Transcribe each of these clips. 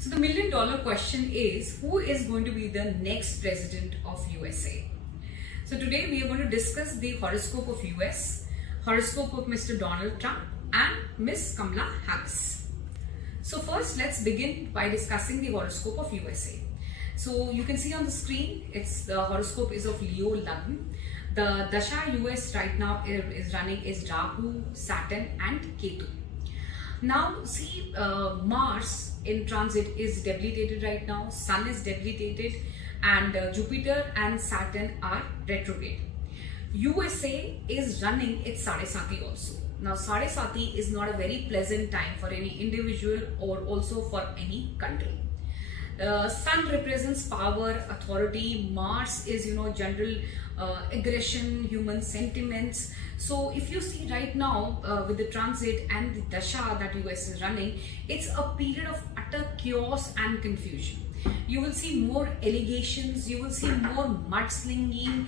So the $1,000,000 question is, who is going to be the next president of USA? So today we are going to discuss the horoscope of US, horoscope of Mr. Donald Trump and Miss Kamala Harris. So first let's begin by discussing the horoscope of USA. So you can see on the screen, the horoscope is of Leo Lagna. The Dasha US right now is running is Rahu, Saturn and Ketu. Now see, Mars in transit is debilitated right now, Sun is debilitated, and Jupiter and Saturn are retrograde. USA is running its Sadesati also. Now Sadesati is not a very pleasant time for any individual or also for any country. Sun represents power, authority. Mars is, general aggression, human sentiments. So if you see right now with the transit and the Dasha that US is running, it's a period of utter chaos and confusion. You will see more allegations, you will see more mudslinging.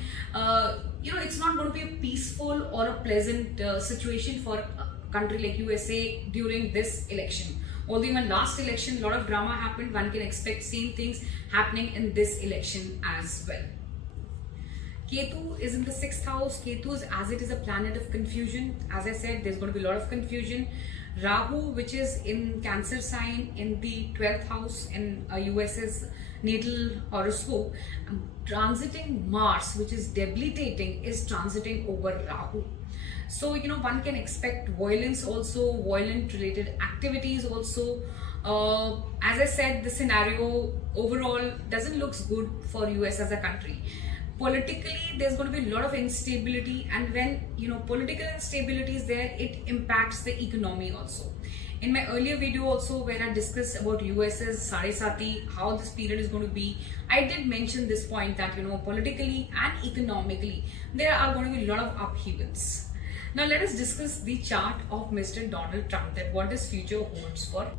It's not going to be a peaceful or a pleasant situation for a country like USA during this election. Although even last election, a lot of drama happened, one can expect same things happening in this election as well. Ketu is in the 6th house. Ketu is, as it is, a planet of confusion. As I said, there's going to be a lot of confusion. Rahu, which is in Cancer sign in the 12th house in US's natal horoscope, transiting Mars, which is debilitating, is transiting over Rahu. So, one can expect violence also, violent related activities also. As I said, the scenario overall doesn't look good for US as a country. Politically, there's going to be a lot of instability, and when political instability is there, it impacts the economy also. In my earlier video also, where I discussed about US's Sadesati, how this period is going to be, I did mention this point that politically and economically there are going to be a lot of upheavals. Now let us discuss the chart of Mr. Donald Trump, that what his future holds for.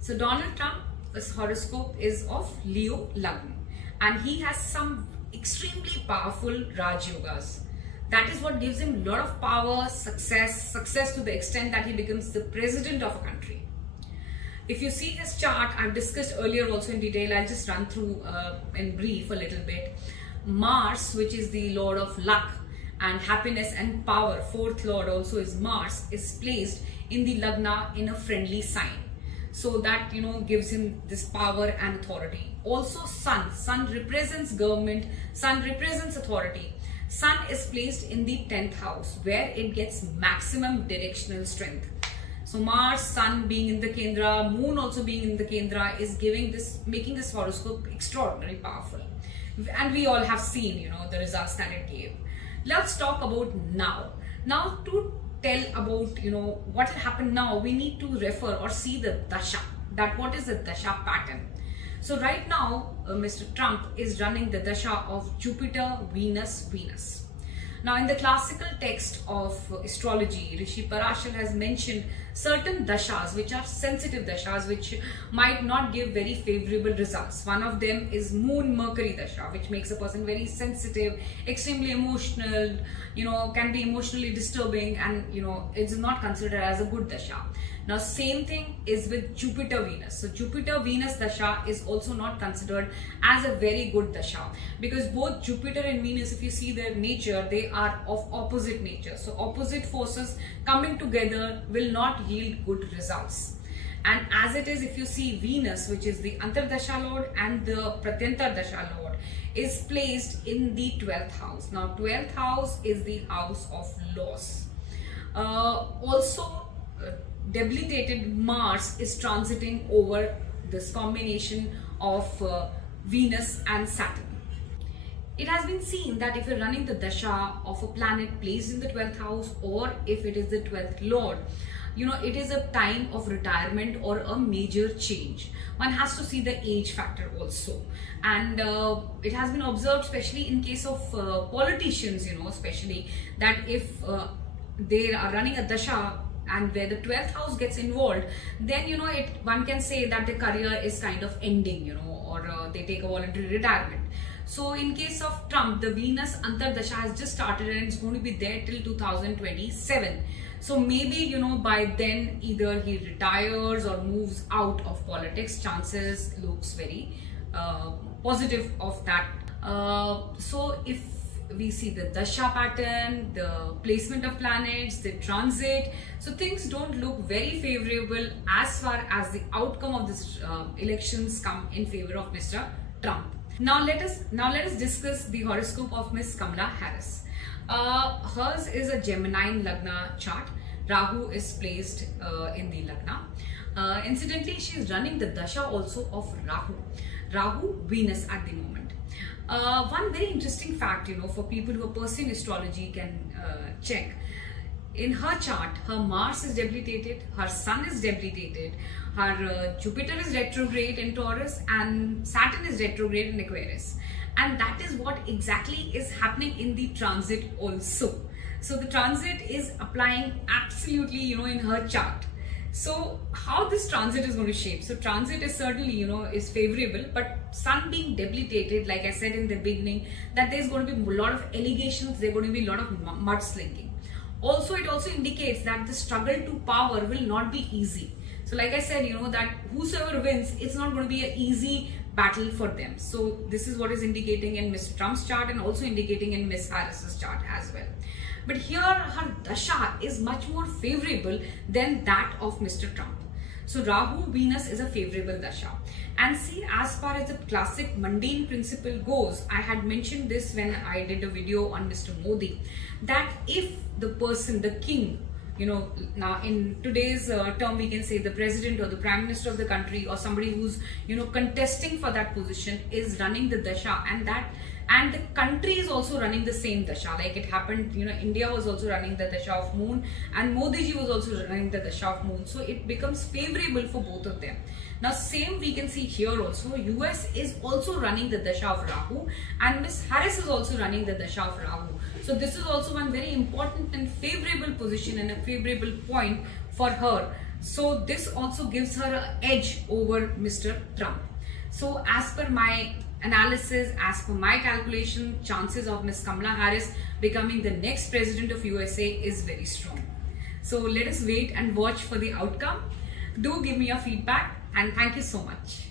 So Donald Trump's horoscope is of Leo Lagna, and he has some extremely powerful Raj Yogas. That is what gives him a lot of power, success to the extent that he becomes the president of a country. If you see his chart, I've discussed earlier also in detail, I'll just run through in brief a little bit. Mars, which is the lord of luck and happiness and power, 4th lord also is Mars, is placed in the Lagna in a friendly sign. So that gives him this power and authority. Also Sun represents government, Sun represents authority. Sun is placed in the 10th house where it gets maximum directional strength. So Mars, Sun being in the Kendra, Moon also being in the Kendra is making this horoscope extraordinarily powerful. And we all have seen, the results that it gave. Let's talk about now. Now to tell about, what will happen now, we need to refer or see the Dasha. That what is the Dasha pattern. So right now, Mr. Trump is running the Dasha of Jupiter, Venus. Now in the classical text of astrology, Rishi Parashar has mentioned certain dashas which are sensitive dashas which might not give very favorable results. One of them is Moon Mercury Dasha, which makes a person very sensitive, extremely emotional, can be emotionally disturbing, and it's not considered as a good dasha. Now same thing is with Jupiter Venus. So Jupiter Venus Dasha is also not considered as a very good Dasha, because both Jupiter and Venus, if you see their nature, they are of opposite nature. So opposite forces coming together will not yield good results. And as it is, if you see Venus, which is the Antardasha Lord and the Pratyantar Dasha Lord, is placed in the 12th house. Now 12th house is the house of loss. Debilitated Mars is transiting over this combination of Venus and Saturn. It has been seen that if you're running the Dasha of a planet placed in the 12th house, or if it is the 12th Lord, it is a time of retirement or a major change. One has to see the age factor also. And it has been observed, especially in case of politicians, especially that if they are running a Dasha and where the 12th house gets involved, then one can say that the career is kind of ending, or they take a voluntary retirement. So in case of Trump, the Venus Antardasha has just started and it's going to be there till 2027. So maybe, you know, by then either he retires or moves out of politics. Chances looks very positive of that. So if we see the Dasha pattern, the placement of planets, the transit, so things don't look very favorable as far as the outcome of this elections come in favor of Mr. Trump. Now let us discuss the horoscope of Miss Kamala Harris. Hers is a Gemini Lagna chart. Rahu is placed in the Lagna. Incidentally, she is running the Dasha also of Rahu, Venus at the moment. One very interesting fact, you know, for people who are pursuing astrology can check. In her chart, her Mars is debilitated, her Sun is debilitated, her Jupiter is retrograde in Taurus, and Saturn is retrograde in Aquarius. And that is what exactly is happening in the transit also. So the transit is applying absolutely, you know, in her chart. So how this transit is going to shape? So transit is certainly, you know, is favorable, but Sun being debilitated, like I said in the beginning, that there's going to be a lot of allegations, there's going to be a lot of mudslinging. Also, it also indicates that the struggle to power will not be easy. So like I said, you know, that whosoever wins, it's not going to be an easy battle for them. So this is what is indicating in Mr. Trump's chart and also indicating in Miss Harris's chart as well. But here her Dasha is much more favorable than that of Mr. Trump. So Rahu Venus is a favorable Dasha. And see, as far as the classic mundane principle goes, I had mentioned this when I did a video on Mr. Modi, that if the person, the king, you know, now in today's term we can say the president or the prime minister of the country or somebody who's, you know, contesting for that position is running the Dasha, and the country is also running the same Dasha. Like it happened, you know, India was also running the Dasha of Moon and Modi ji was also running the Dasha of Moon. So it becomes favorable for both of them. Now same we can see here also, US is also running the Dasha of Rahu and Miss Harris is also running the Dasha of Rahu. So this is also one very important and favorable position and a favorable point for her. So this also gives her an edge over Mr. Trump. So as per my analysis, as per my calculation, chances of Miss Kamala Harris becoming the next president of USA is very strong. So let us wait and watch for the outcome. Do give me your feedback and thank you so much.